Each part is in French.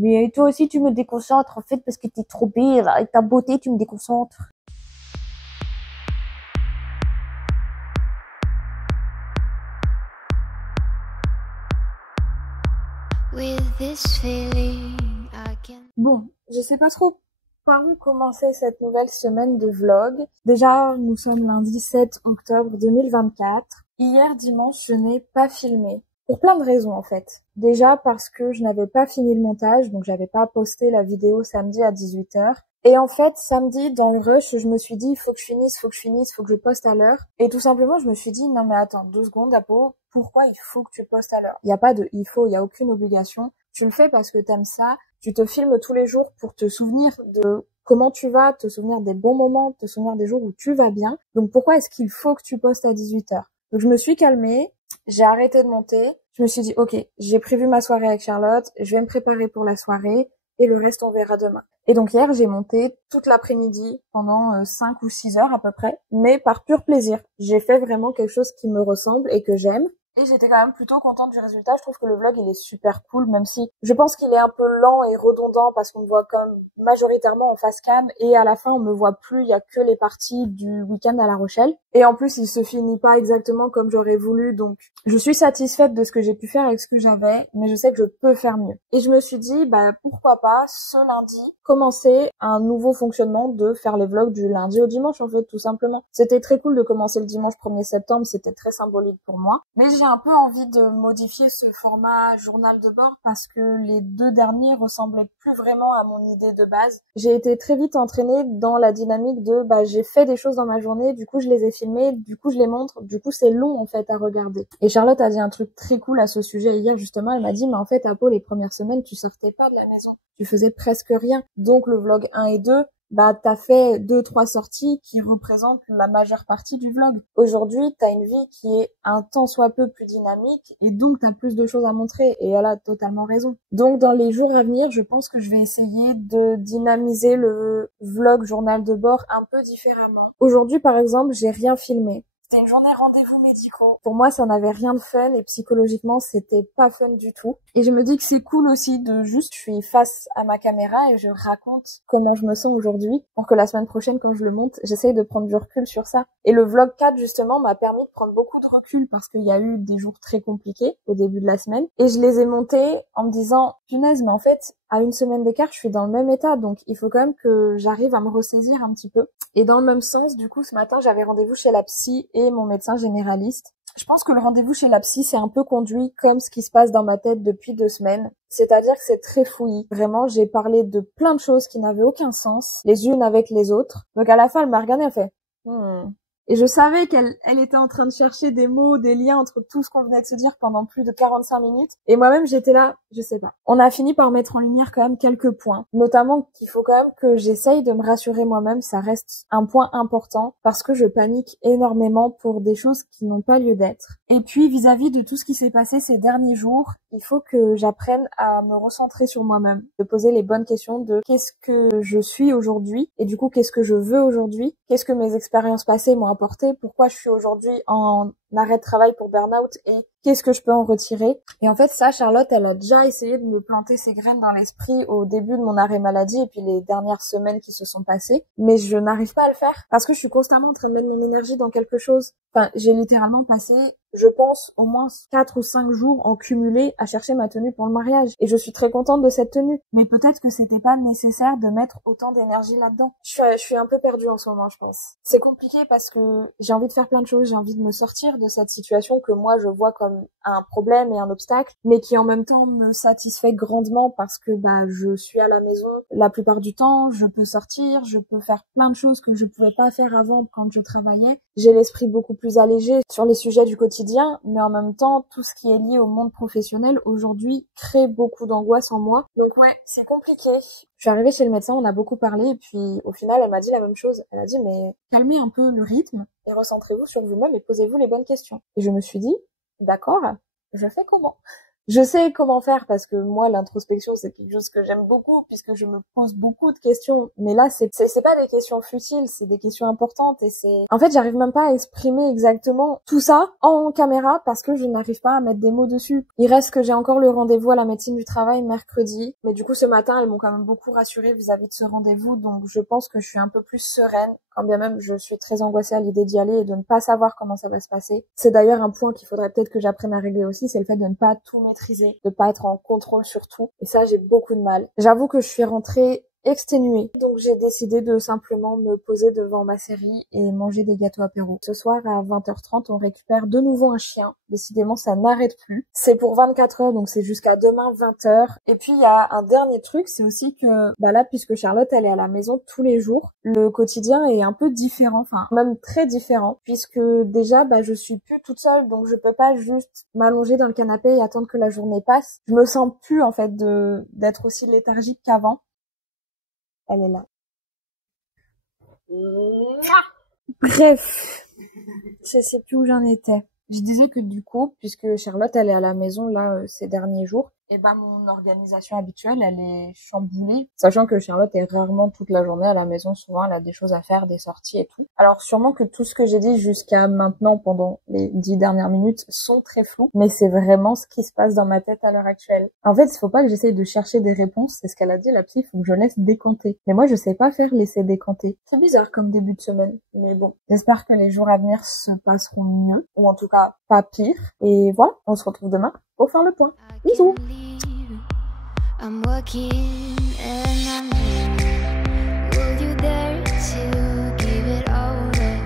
mais toi aussi tu me déconcentres en fait parce que t'es trop belle, avec ta beauté tu me déconcentres. Bon, je sais pas trop par où commencer cette nouvelle semaine de vlog. Déjà, nous sommes lundi 7 octobre 2024. Hier dimanche, je n'ai pas filmé. Pour plein de raisons en fait. Déjà parce que je n'avais pas fini le montage, donc j'avais pas posté la vidéo samedi à 18h. Et en fait, samedi, dans le rush, je me suis dit, il faut que je finisse, faut que je poste à l'heure. Et tout simplement, je me suis dit, non mais attends, 2 secondes, Apo, pourquoi il faut que tu postes à l'heure? Il n'y a pas de il faut, il n'y a aucune obligation. Tu le fais parce que t'aimes ça. Tu te filmes tous les jours pour te souvenir de comment tu vas, te souvenir des bons moments, te souvenir des jours où tu vas bien. Donc pourquoi est-ce qu'il faut que tu postes à 18h? Donc je me suis calmée, j'ai arrêté de monter. Je me suis dit, ok, j'ai prévu ma soirée avec Charlotte, je vais me préparer pour la soirée et le reste on verra demain. Et donc hier, j'ai monté toute l'après-midi pendant 5 ou 6 heures à peu près, mais par pur plaisir. J'ai fait vraiment quelque chose qui me ressemble et que j'aime. Et j'étais quand même plutôt contente du résultat. Je trouve que le vlog, il est super cool, même si je pense qu'il est un peu lent et redondant parce qu'on me voit comme majoritairement en face cam et à la fin, on me voit plus, il y a que les parties du week-end à La Rochelle. Et en plus, il se finit pas exactement comme j'aurais voulu, donc je suis satisfaite de ce que j'ai pu faire avec ce que j'avais, mais je sais que je peux faire mieux. Et je me suis dit, bah, pourquoi pas, ce lundi, commencer un nouveau fonctionnement de faire les vlogs du lundi au dimanche, en fait, tout simplement. C'était très cool de commencer le dimanche 1er septembre, c'était très symbolique pour moi. Mais j'ai un peu envie de modifier ce format journal de bord parce que les 2 derniers ressemblaient plus vraiment à mon idée de base. J'ai été très vite entraînée dans la dynamique de, bah, j'ai fait des choses dans ma journée, du coup, je les ai filmés, du coup, je les montre, du coup, c'est long, en fait, à regarder. Et Charlotte a dit un truc très cool à ce sujet hier, justement. Elle m'a dit, mais en fait, Apo, les premières semaines, tu sortais pas de la maison. Tu faisais presque rien. Donc, le vlog 1 et 2, bah, t'as fait 2-3 sorties qui représentent la majeure partie du vlog. Aujourd'hui, t'as une vie qui est un tant soit peu plus dynamique et donc t'as plus de choses à montrer et elle a totalement raison. Donc, dans les jours à venir, je pense que je vais essayer de dynamiser le vlog journal de bord un peu différemment. Aujourd'hui, par exemple, j'ai rien filmé. C'était une journée rendez-vous médicaux. Pour moi, ça n'avait rien de fun et psychologiquement, c'était pas fun du tout. Et je me dis que c'est cool aussi de juste, je suis face à ma caméra et je raconte comment je me sens aujourd'hui pour que la semaine prochaine, quand je le monte, j'essaye de prendre du recul sur ça. Et le vlog 4, justement, m'a permis de prendre beaucoup de recul parce qu'il y a eu des jours très compliqués au début de la semaine. Et je les ai montés en me disant, punaise, mais en fait, à une semaine d'écart, je suis dans le même état, donc il faut quand même que j'arrive à me ressaisir un petit peu. Et dans le même sens, du coup, ce matin, j'avais rendez-vous chez la psy et mon médecin généraliste. Je pense que le rendez-vous chez la psy, c'est un peu conduit comme ce qui se passe dans ma tête depuis 2 semaines. C'est-à-dire que c'est très fouillis. Vraiment, j'ai parlé de plein de choses qui n'avaient aucun sens, les unes avec les autres. Donc à la fin, elle m'a regardée, elle fait Et je savais qu'elle était en train de chercher des mots, des liens entre tout ce qu'on venait de se dire pendant plus de 45 minutes. Et moi-même, j'étais là, je sais pas. On a fini par mettre en lumière quand même quelques points. Notamment qu'il faut quand même que j'essaye de me rassurer moi-même. Ça reste un point important parce que je panique énormément pour des choses qui n'ont pas lieu d'être. Et puis, vis-à-vis de tout ce qui s'est passé ces derniers jours, il faut que j'apprenne à me recentrer sur moi-même. De poser les bonnes questions de qu'est-ce que je suis aujourd'hui et du coup, qu'est-ce que je veux aujourd'hui? Qu'est-ce que mes expériences passées m'ont apporté? Pourquoi je suis aujourd'hui en arrêt de travail pour burn-out et qu'est-ce que je peux en retirer? Et en fait, ça, Charlotte, elle a déjà essayé de me planter ses graines dans l'esprit au début de mon arrêt maladie et puis les dernières semaines qui se sont passées. Mais je n'arrive pas à le faire parce que je suis constamment en train de mettre mon énergie dans quelque chose. Enfin, j'ai littéralement passé, je pense, au moins 4 ou 5 jours en cumulé à chercher ma tenue pour le mariage. Et je suis très contente de cette tenue. Mais peut-être que c'était pas nécessaire de mettre autant d'énergie là-dedans. Je suis un peu perdue en ce moment, je pense. C'est compliqué parce que j'ai envie de faire plein de choses, j'ai envie de me sortir de cette situation que moi je vois comme un problème et un obstacle, mais qui en même temps me satisfait grandement parce que bah je suis à la maison la plupart du temps, je peux sortir, je peux faire plein de choses que je pouvais pas faire avant quand je travaillais. J'ai l'esprit beaucoup plus allégé sur les sujets du quotidien, mais en même temps, tout ce qui est lié au monde professionnel aujourd'hui crée beaucoup d'angoisse en moi. Donc ouais, c'est compliqué. Je suis arrivée chez le médecin, on a beaucoup parlé, et puis au final, elle m'a dit la même chose. Elle a dit, mais calmez un peu le rythme et recentrez-vous sur vous-même et posez-vous les bonnes questions. Et je me suis dit, d'accord, je fais comment? Je sais comment faire parce que moi, l'introspection, c'est quelque chose que j'aime beaucoup puisque je me pose beaucoup de questions. Mais là, c'est pas des questions futiles, c'est des questions importantes et en fait, j'arrive même pas à exprimer exactement tout ça en caméra parce que je n'arrive pas à mettre des mots dessus. Il reste que j'ai encore le rendez-vous à la médecine du travail mercredi. Mais du coup, ce matin, elles m'ont quand même beaucoup rassurée vis-à-vis de ce rendez-vous. Donc, je pense que je suis un peu plus sereine. Quand bien même, je suis très angoissée à l'idée d'y aller et de ne pas savoir comment ça va se passer. C'est d'ailleurs un point qu'il faudrait peut-être que j'apprenne à régler aussi, c'est le fait de ne pas tout maîtriser, de pas être en contrôle sur tout. Et ça, j'ai beaucoup de mal. J'avoue que je suis rentrée exténuée. Donc j'ai décidé de simplement me poser devant ma série et manger des gâteaux apéro. Ce soir à 20h30, on récupère de nouveau un chien. Décidément, ça n'arrête plus. C'est pour 24 heures, donc c'est jusqu'à demain 20h. Et puis il y a un dernier truc, c'est aussi que là, puisque Charlotte, elle est à la maison tous les jours, le quotidien est un peu différent, enfin même très différent, puisque déjà, je suis plus toute seule, donc je peux pas juste m'allonger dans le canapé et attendre que la journée passe. Je me sens plus en fait d'être aussi léthargique qu'avant. Elle est là. Bref, je sais plus où j'en étais. Je disais que du coup, puisque Charlotte elle est à la maison là ces derniers jours, et mon organisation habituelle elle est chamboulée, sachant que Charlotte est rarement toute la journée à la maison, souvent elle a des choses à faire, des sorties et tout. Alors sûrement que tout ce que j'ai dit jusqu'à maintenant pendant les 10 dernières minutes sont très flous, mais c'est vraiment ce qui se passe dans ma tête à l'heure actuelle. En fait, il faut pas que j'essaye de chercher des réponses, c'est ce qu'elle a dit la psy, il faut que je laisse décanter. Mais moi je sais pas faire laisser décanter. C'est bizarre comme début de semaine, mais bon, j'espère que les jours à venir se passeront mieux, ou en tout cas pas pire. Et voilà, on se retrouve demain pour faire le point. Bisous. I'm walking and I'm dreaming. Will you dare to give it over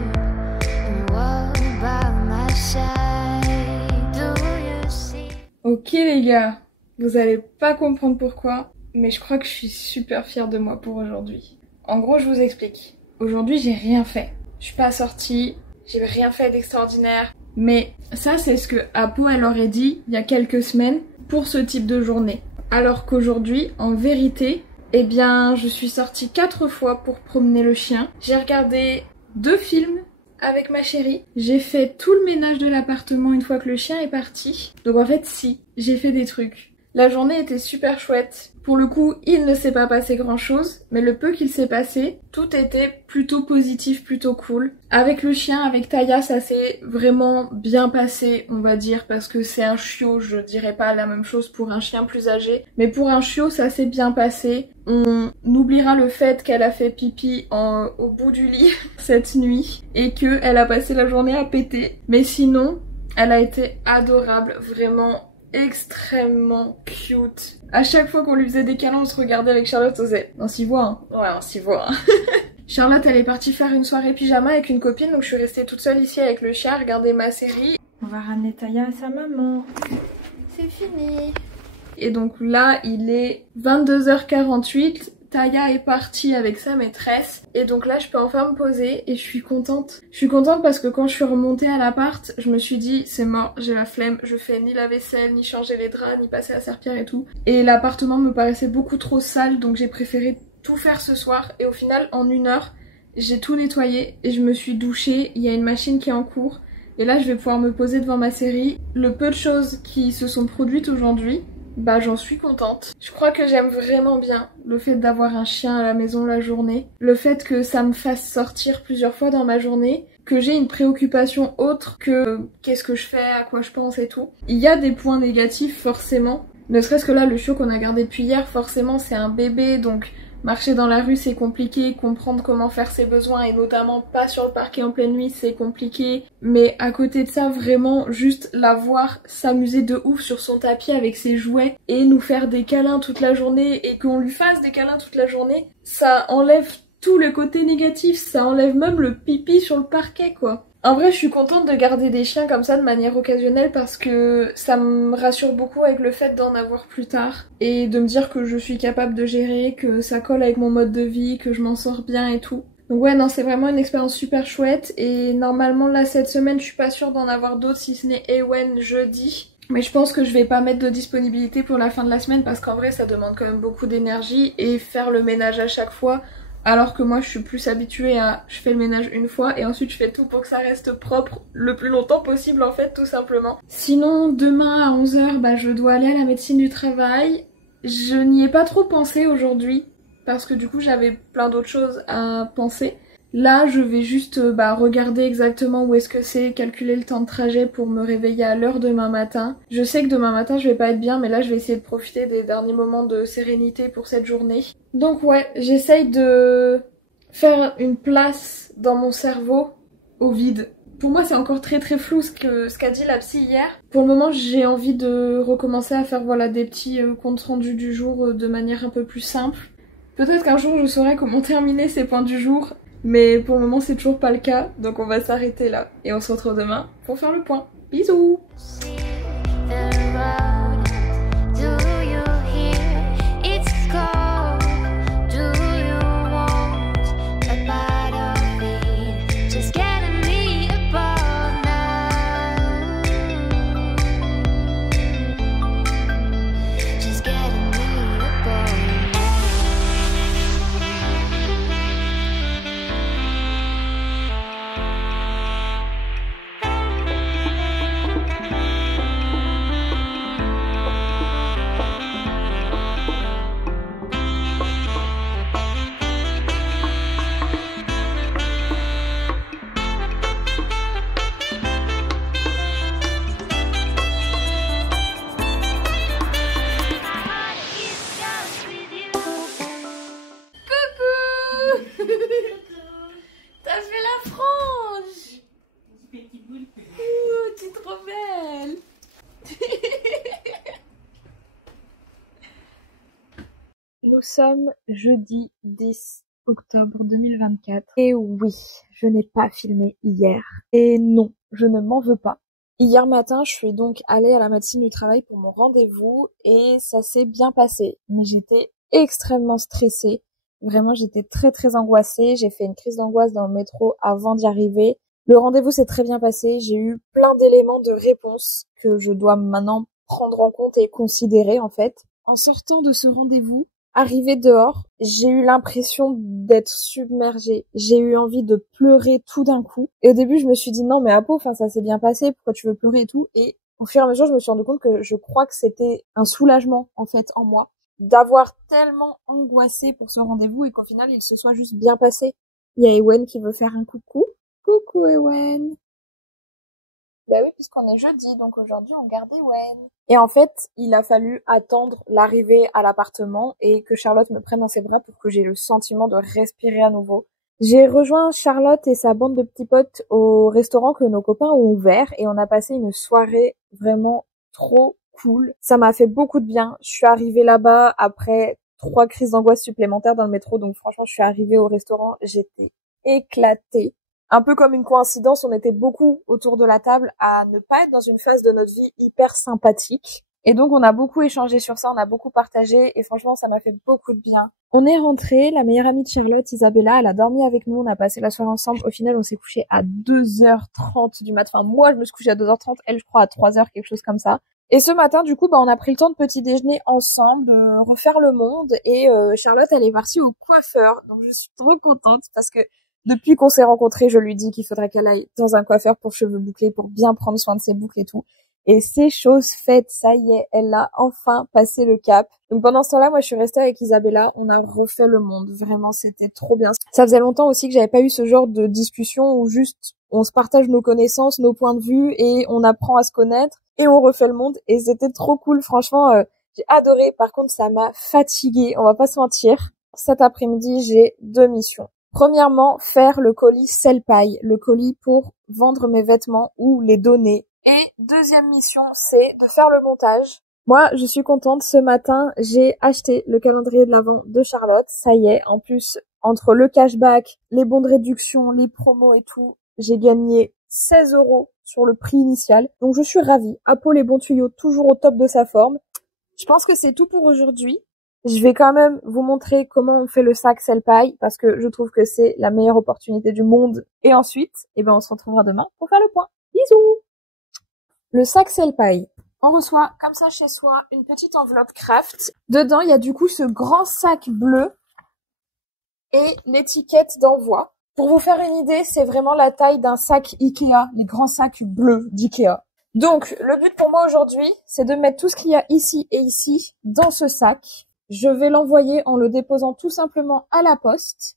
and walk by my side? Do you see? Ok les gars, vous allez pas comprendre pourquoi, mais je crois que je suis super fière de moi pour aujourd'hui. En gros, je vous explique. Aujourd'hui, j'ai rien fait. Je suis pas sortie, j'ai rien fait d'extraordinaire. Mais ça, c'est ce que Apo elle aurait dit il y a quelques semaines pour ce type de journée. Alors qu'aujourd'hui, en vérité, je suis sortie 4 fois pour promener le chien. J'ai regardé 2 films avec ma chérie. J'ai fait tout le ménage de l'appartement une fois que le chien est parti. Donc en fait, si, j'ai fait des trucs. La journée était super chouette. Pour le coup, il ne s'est pas passé grand chose, mais le peu qu'il s'est passé, tout était plutôt positif, plutôt cool. Avec le chien, avec Taya, ça s'est vraiment bien passé, on va dire, parce que c'est un chiot, je dirais pas la même chose pour un chien plus âgé, mais pour un chiot, ça s'est bien passé. On oubliera le fait qu'elle a fait pipi au bout du lit cette nuit, et qu'elle a passé la journée à péter. Mais sinon, elle a été adorable, vraiment extrêmement cute. À chaque fois qu'on lui faisait des câlins, on se regardait avec Charlotte, on s'y voit, hein. Ouais, on s'y voit, hein. Charlotte, elle est partie faire une soirée pyjama avec une copine, donc je suis restée toute seule ici avec le chien à regarder ma série. On va ramener Taya à sa maman. C'est fini. Et donc là, il est 22h48. Taya est partie avec sa maîtresse et donc là je peux enfin me poser et je suis contente. Je suis contente parce que quand je suis remontée à l'appart, je me suis dit c'est mort, j'ai la flemme, je fais ni la vaisselle, ni changer les draps, ni passer la serpillière et tout. Et l'appartement me paraissait beaucoup trop sale donc j'ai préféré tout faire ce soir et au final en 1 heure j'ai tout nettoyé et je me suis douchée, il y a une machine qui est en cours et là je vais pouvoir me poser devant ma série. Le peu de choses qui se sont produites aujourd'hui, j'en suis contente. Je crois que j'aime vraiment bien le fait d'avoir un chien à la maison la journée. Le fait que ça me fasse sortir plusieurs fois dans ma journée. Que j'ai une préoccupation autre que qu'est-ce que je fais, à quoi je pense et tout. Il y a des points négatifs forcément. Ne serait-ce que là, le chiot qu'on a gardé depuis hier, forcément c'est un bébé donc... Marcher dans la rue c'est compliqué, comprendre comment faire ses besoins et notamment pas sur le parquet en pleine nuit c'est compliqué. Mais à côté de ça vraiment juste la voir s'amuser de ouf sur son tapis avec ses jouets et nous faire des câlins toute la journée et qu'on lui fasse des câlins toute la journée, ça enlève tout le côté négatif, ça enlève même le pipi sur le parquet quoi. En vrai, je suis contente de garder des chiens comme ça de manière occasionnelle parce que ça me rassure beaucoup avec le fait d'en avoir plus tard et de me dire que je suis capable de gérer, que ça colle avec mon mode de vie, que je m'en sors bien et tout. Donc ouais, non, c'est vraiment une expérience super chouette et normalement là cette semaine, je suis pas sûre d'en avoir d'autres si ce n'est Ewen jeudi. Mais je pense que je vais pas mettre de disponibilité pour la fin de la semaine parce qu'en vrai ça demande quand même beaucoup d'énergie et faire le ménage à chaque fois, Alors que moi je suis plus habituée à je fais le ménage une fois et ensuite je fais tout pour que ça reste propre le plus longtemps possible en fait tout simplement. Sinon demain à 11h bah, je dois aller à la médecine du travail. Je n'y ai pas trop pensé aujourd'hui parce que du coup j'avais plein d'autres choses à penser. Là je vais juste regarder exactement où est-ce que c'est, calculer le temps de trajet pour me réveiller à l'heure demain matin. Je sais que demain matin je vais pas être bien mais là je vais essayer de profiter des derniers moments de sérénité pour cette journée. Donc ouais, j'essaye de faire une place dans mon cerveau au vide. Pour moi c'est encore très très flou ce qu'a dit la psy hier. Pour le moment j'ai envie de recommencer à faire voilà des petits comptes rendus du jour de manière un peu plus simple. Peut-être qu'un jour je saurai comment terminer ces points du jour, mais pour le moment c'est toujours pas le cas, donc on va s'arrêter là. Et on se retrouve demain pour faire le point. Bisous! T'as fait la frange! Ouh, t'es trop belle! Nous sommes jeudi 10 octobre 2024. Et oui, je n'ai pas filmé hier. Et non, je ne m'en veux pas. Hier matin, je suis donc allée à la médecine du travail pour mon rendez-vous et ça s'est bien passé. Mais j'étais extrêmement stressée. Vraiment, j'étais très très angoissée. J'ai fait une crise d'angoisse dans le métro avant d'y arriver. Le rendez-vous s'est très bien passé. J'ai eu plein d'éléments de réponse que je dois maintenant prendre en compte et considérer en fait. En sortant de ce rendez-vous, arrivée dehors, j'ai eu l'impression d'être submergée. J'ai eu envie de pleurer tout d'un coup. Et au début, je me suis dit non mais Apo, ça s'est bien passé, pourquoi tu veux pleurer et tout. Et au fur et à mesure, je me suis rendu compte que je crois que c'était un soulagement en fait en moi d'avoir tellement angoissé pour ce rendez-vous et qu'au final il se soit juste bien passé. Il y a Ewen qui veut faire un coucou. Coucou Ewen. Bah oui, puisqu'on est jeudi, donc aujourd'hui on garde Ewen. Et en fait, il a fallu attendre l'arrivée à l'appartement et que Charlotte me prenne dans ses bras pour que j'ai le sentiment de respirer à nouveau. J'ai rejoint Charlotte et sa bande de petits potes au restaurant que nos copains ont ouvert et on a passé une soirée vraiment trop cool. Ça m'a fait beaucoup de bien. Je suis arrivée là-bas après 3 crises d'angoisse supplémentaires dans le métro, donc franchement, je suis arrivée au restaurant, j'étais éclatée. Un peu comme une coïncidence, on était beaucoup autour de la table à ne pas être dans une phase de notre vie hyper sympathique. Et donc on a beaucoup échangé sur ça, on a beaucoup partagé et franchement ça m'a fait beaucoup de bien. On est rentré, la meilleure amie de Charlotte, Isabella, elle a dormi avec nous, on a passé la soirée ensemble. Au final on s'est couché à 2h30 du matin. Enfin moi je me suis couchée à 2h30, elle je crois à 3h, quelque chose comme ça. Et ce matin du coup on a pris le temps de petit déjeuner ensemble, de refaire le monde et Charlotte elle est partie au coiffeur. Donc je suis trop contente parce que depuis qu'on s'est rencontrés, je lui dis qu'il faudrait qu'elle aille dans un coiffeur pour cheveux bouclés, pour bien prendre soin de ses boucles et tout. Et c'est chose faite, ça y est, elle a enfin passé le cap. Donc pendant ce temps-là, moi je suis restée avec Isabella, on a refait le monde, vraiment c'était trop bien. Ça faisait longtemps aussi que j'avais pas eu ce genre de discussion où juste on se partage nos connaissances, nos points de vue et on apprend à se connaître et on refait le monde et c'était trop cool, franchement j'ai adoré. Par contre ça m'a fatiguée, on va pas se mentir. Cet après-midi j'ai 2 missions. Premièrement, faire le colis sell-paille, le colis pour vendre mes vêtements ou les donner. Et deuxième mission, c'est de faire le montage. Moi, je suis contente. Ce matin, j'ai acheté le calendrier de l'Avent de Charlotte. Ça y est, en plus, entre le cashback, les bons de réduction, les promos et tout, j'ai gagné 16 € sur le prix initial. Donc je suis ravie. Apo les bons tuyaux, toujours au top de sa forme. Je pense que c'est tout pour aujourd'hui. Je vais quand même vous montrer comment on fait le sac sell-paille parce que je trouve que c'est la meilleure opportunité du monde. Et ensuite, on se retrouvera demain pour faire le point. Bisous! Le sac sell-paille. On reçoit comme ça chez soi une petite enveloppe craft. Dedans, il y a du coup ce grand sac bleu. et l'étiquette d'envoi. Pour vous faire une idée, c'est vraiment la taille d'un sac Ikea, les grands sacs bleus d'Ikea. Donc, le but pour moi aujourd'hui, c'est de mettre tout ce qu'il y a ici et ici dans ce sac. Je vais l'envoyer en le déposant tout simplement à la poste.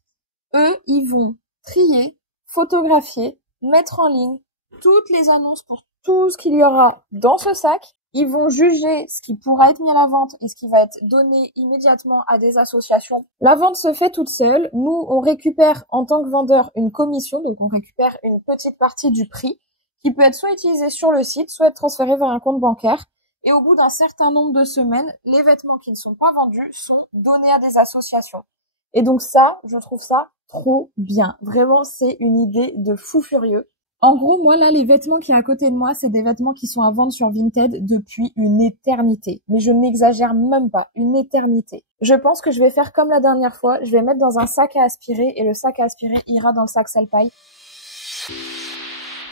Eux, ils vont trier, photographier, mettre en ligne toutes les annonces pour tout ce qu'il y aura dans ce sac. Ils vont juger ce qui pourra être mis à la vente et ce qui va être donné immédiatement à des associations. La vente se fait toute seule. Nous, on récupère en tant que vendeur une commission, donc on récupère une petite partie du prix qui peut être soit utilisée sur le site, soit être transférée vers un compte bancaire. Et au bout d'un certain nombre de semaines, les vêtements qui ne sont pas vendus sont donnés à des associations. Et donc ça, je trouve ça trop bien. Vraiment, c'est une idée de fou furieux. En gros, moi, là, les vêtements qui sont à côté de moi, c'est des vêtements qui sont à vendre sur Vinted depuis une éternité. Mais je n'exagère même pas, une éternité. Je pense que je vais faire comme la dernière fois. Je vais mettre dans un sac à aspirer et le sac à aspirer ira dans le sac Salpaille.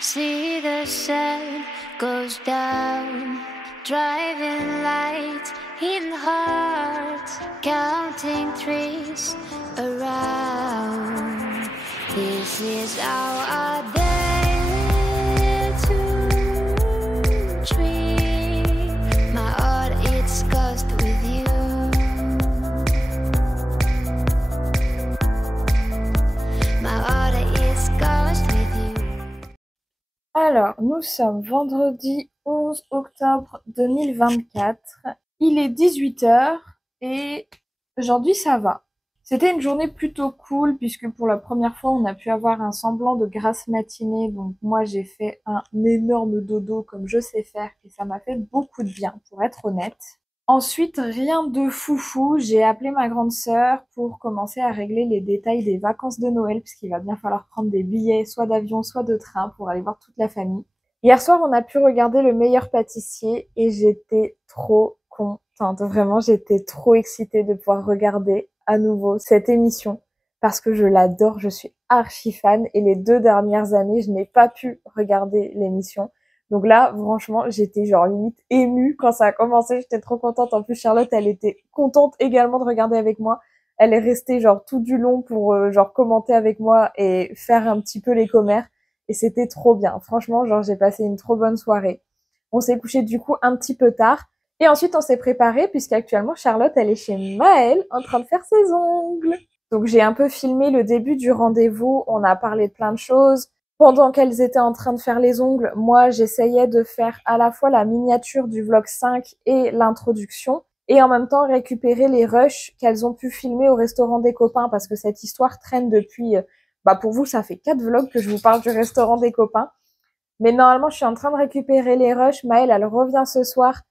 See the sun goes down, driving light in heart, counting trees around. This is our day to dream. My heart it's cursed with you. My heart is cursed with you. Alors, nous sommes vendredi 11 octobre 2024. Il est 18h et aujourd'hui ça va. C'était une journée plutôt cool puisque pour la première fois on a pu avoir un semblant de grasse matinée. Donc moi j'ai fait un énorme dodo comme je sais faire et ça m'a fait beaucoup de bien pour être honnête. Ensuite, rien de foufou, j'ai appelé ma grande sœur pour commencer à régler les détails des vacances de Noël puisqu'il va bien falloir prendre des billets soit d'avion soit de train pour aller voir toute la famille. Hier soir, on a pu regarder Le Meilleur Pâtissier et j'étais trop contente. Vraiment, j'étais trop excitée de pouvoir regarder à nouveau cette émission parce que je l'adore, je suis archi fan et les 2 dernières années, je n'ai pas pu regarder l'émission. Donc là, franchement, j'étais genre limite émue quand ça a commencé, j'étais trop contente. En plus, Charlotte, elle était contente également de regarder avec moi. Elle est restée genre tout du long pour genre commenter avec moi et faire un petit peu les commères. Et c'était trop bien. Franchement, genre j'ai passé une trop bonne soirée. On s'est couché du coup un petit peu tard. Et ensuite, on s'est préparé puisqu'actuellement, Charlotte, elle est chez Maëlle en train de faire ses ongles. Donc j'ai un peu filmé le début du rendez-vous. On a parlé de plein de choses. Pendant qu'elles étaient en train de faire les ongles, moi, j'essayais de faire à la fois la miniature du vlog 5 et l'introduction, et en même temps récupérer les rushs qu'elles ont pu filmer au restaurant des copains, parce que cette histoire traîne depuis, pour vous, ça fait 4 vlogs que je vous parle du restaurant des copains. Mais normalement, je suis en train de récupérer les rushs. Maëlle, elle revient ce soir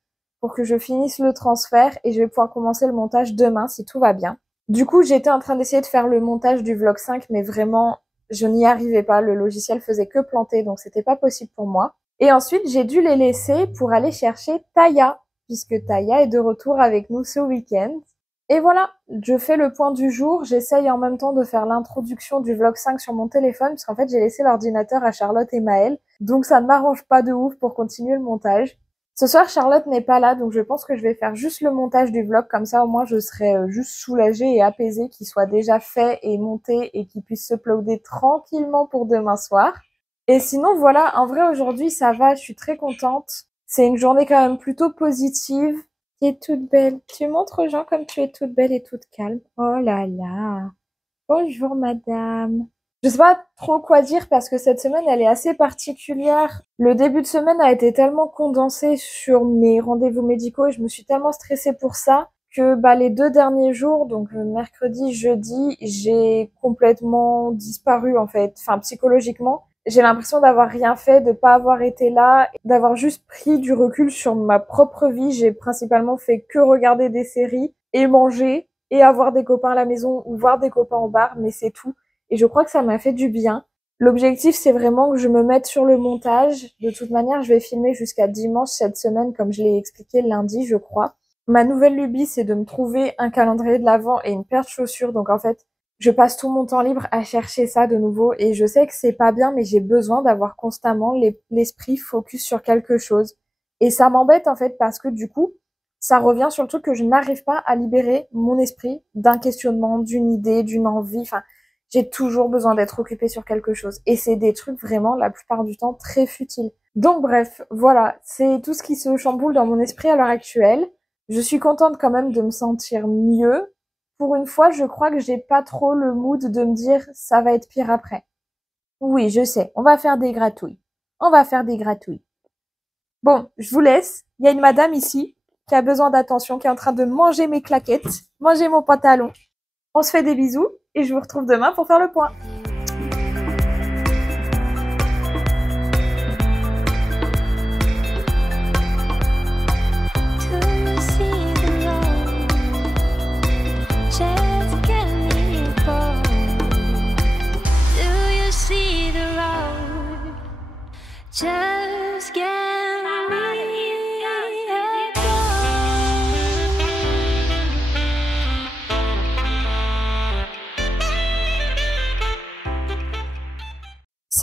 pour que je finisse le transfert, et je vais pouvoir commencer le montage demain, si tout va bien. Du coup, j'étais en train d'essayer de faire le montage du vlog 5, mais vraiment, je n'y arrivais pas, le logiciel faisait que planter, donc c'était pas possible pour moi. Et ensuite, j'ai dû les laisser pour aller chercher Taya, puisque Taya est de retour avec nous ce week-end. Et voilà, je fais le point du jour, j'essaye en même temps de faire l'introduction du vlog 5 sur mon téléphone, parce qu'en fait, j'ai laissé l'ordinateur à Charlotte et Maëlle, donc ça ne m'arrange pas de ouf pour continuer le montage. Ce soir, Charlotte n'est pas là, donc je pense que je vais faire juste le montage du vlog, comme ça au moins je serai juste soulagée et apaisée qu'il soit déjà fait et monté et qu'il puisse s'uploader tranquillement pour demain soir. Et sinon voilà, en vrai aujourd'hui ça va, je suis très contente. C'est une journée quand même plutôt positive. Tu es toute belle. Tu montres aux gens comme tu es toute belle et toute calme. Oh là là. Bonjour madame. Je sais pas trop quoi dire parce que cette semaine, elle est assez particulière. Le début de semaine a été tellement condensé sur mes rendez-vous médicaux et je me suis tellement stressée pour ça que les 2 derniers jours, donc mercredi, jeudi, j'ai complètement disparu en fait, enfin psychologiquement. J'ai l'impression d'avoir rien fait, de pas avoir été là, d'avoir juste pris du recul sur ma propre vie. J'ai principalement fait que regarder des séries et manger et avoir des copains à la maison ou voir des copains au bar, mais c'est tout. Et je crois que ça m'a fait du bien. L'objectif, c'est vraiment que je me mette sur le montage. De toute manière, je vais filmer jusqu'à dimanche cette semaine, comme je l'ai expliqué lundi, je crois. Ma nouvelle lubie, c'est de me trouver un calendrier de l'Avent et une paire de chaussures. Donc en fait, je passe tout mon temps libre à chercher ça de nouveau. Et je sais que c'est pas bien, mais j'ai besoin d'avoir constamment l'esprit focus sur quelque chose. Et ça m'embête en fait parce que du coup, ça revient sur le truc que je n'arrive pas à libérer mon esprit d'un questionnement, d'une idée, d'une envie. Enfin, j'ai toujours besoin d'être occupée sur quelque chose. Et c'est des trucs vraiment, la plupart du temps, très futiles. Donc bref, voilà, c'est tout ce qui se chamboule dans mon esprit à l'heure actuelle. Je suis contente quand même de me sentir mieux. Pour une fois, je crois que j'ai pas trop le mood de me dire ça va être pire après. Oui, je sais, on va faire des gratouilles. On va faire des gratouilles. Bon, je vous laisse. Il y a une madame ici qui a besoin d'attention, qui est en train de manger mes claquettes, manger mon pantalon. On se fait des bisous et je vous retrouve demain pour faire le point. Just get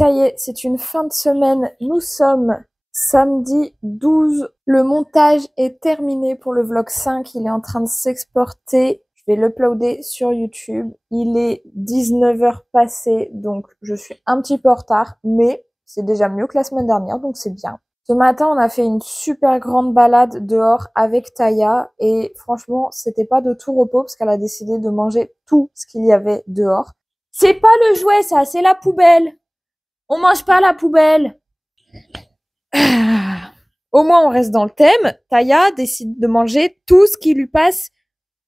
Ça y est, c'est une fin de semaine. Nous sommes samedi 12. Le montage est terminé pour le vlog 5. Il est en train de s'exporter. Je vais l'uploader sur YouTube. Il est 19h passé, donc je suis un petit peu en retard, mais c'est déjà mieux que la semaine dernière, donc c'est bien. Ce matin, on a fait une super grande balade dehors avec Taya et franchement, c'était pas de tout repos parce qu'elle a décidé de manger tout ce qu'il y avait dehors. C'est pas le jouet, ça, c'est la poubelle. On mange pas la poubelle. Au moins, on reste dans le thème. Taya décide de manger tout ce qui lui passe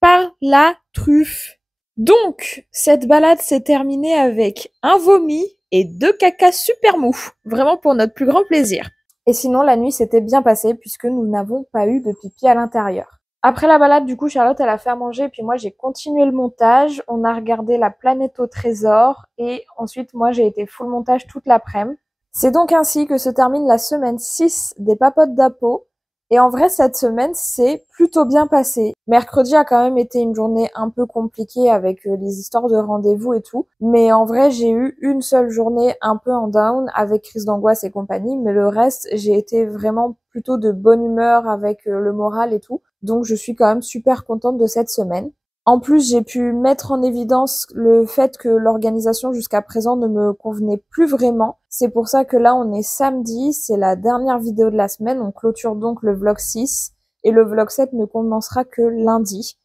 par la truffe. Donc, cette balade s'est terminée avec un vomi et 2 cacas super mous. Vraiment pour notre plus grand plaisir. Et sinon, la nuit s'était bien passée puisque nous n'avons pas eu de pipi à l'intérieur. Après la balade, du coup, Charlotte, elle a fait à manger, puis moi, j'ai continué le montage. On a regardé La Planète au Trésor, et ensuite, moi, j'ai été full montage toute l'après-midi. C'est donc ainsi que se termine la semaine 6 des Papotes d'Apo. Et en vrai, cette semaine, c'est plutôt bien passé. Mercredi a quand même été une journée un peu compliquée avec les histoires de rendez-vous et tout. Mais en vrai, j'ai eu une seule journée un peu en down avec crise d'angoisse et compagnie. Mais le reste, j'ai été vraiment plutôt de bonne humeur avec le moral et tout. Donc, je suis quand même super contente de cette semaine. En plus, j'ai pu mettre en évidence le fait que l'organisation jusqu'à présent ne me convenait plus vraiment. C'est pour ça que là, on est samedi, c'est la dernière vidéo de la semaine. On clôture donc le vlog 6 et le vlog 7 ne commencera que lundi.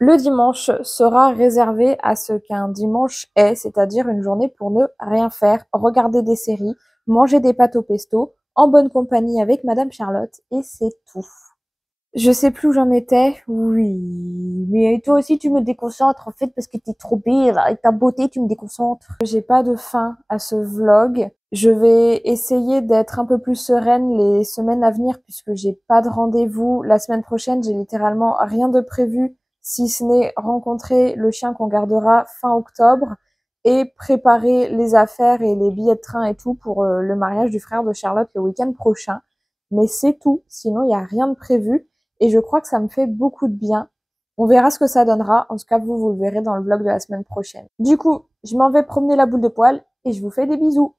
Le dimanche sera réservé à ce qu'un dimanche est, c'est-à-dire une journée pour ne rien faire, regarder des séries, manger des pâtes au pesto, en bonne compagnie avec Madame Charlotte, et c'est tout. Je sais plus où j'en étais. Oui, mais toi aussi tu me déconcentres en fait parce que t'es trop belle. Avec ta beauté tu me déconcentres. J'ai pas de fin à ce vlog. Je vais essayer d'être un peu plus sereine les semaines à venir puisque j'ai pas de rendez-vous. La semaine prochaine, j'ai littéralement rien de prévu si ce n'est rencontrer le chien qu'on gardera fin octobre et préparer les affaires et les billets de train et tout pour le mariage du frère de Charlotte le week-end prochain. Mais c'est tout. Sinon, il y a rien de prévu. Et je crois que ça me fait beaucoup de bien. On verra ce que ça donnera. En tout cas, vous le verrez dans le vlog de la semaine prochaine. Du coup, je m'en vais promener la boule de poil et je vous fais des bisous.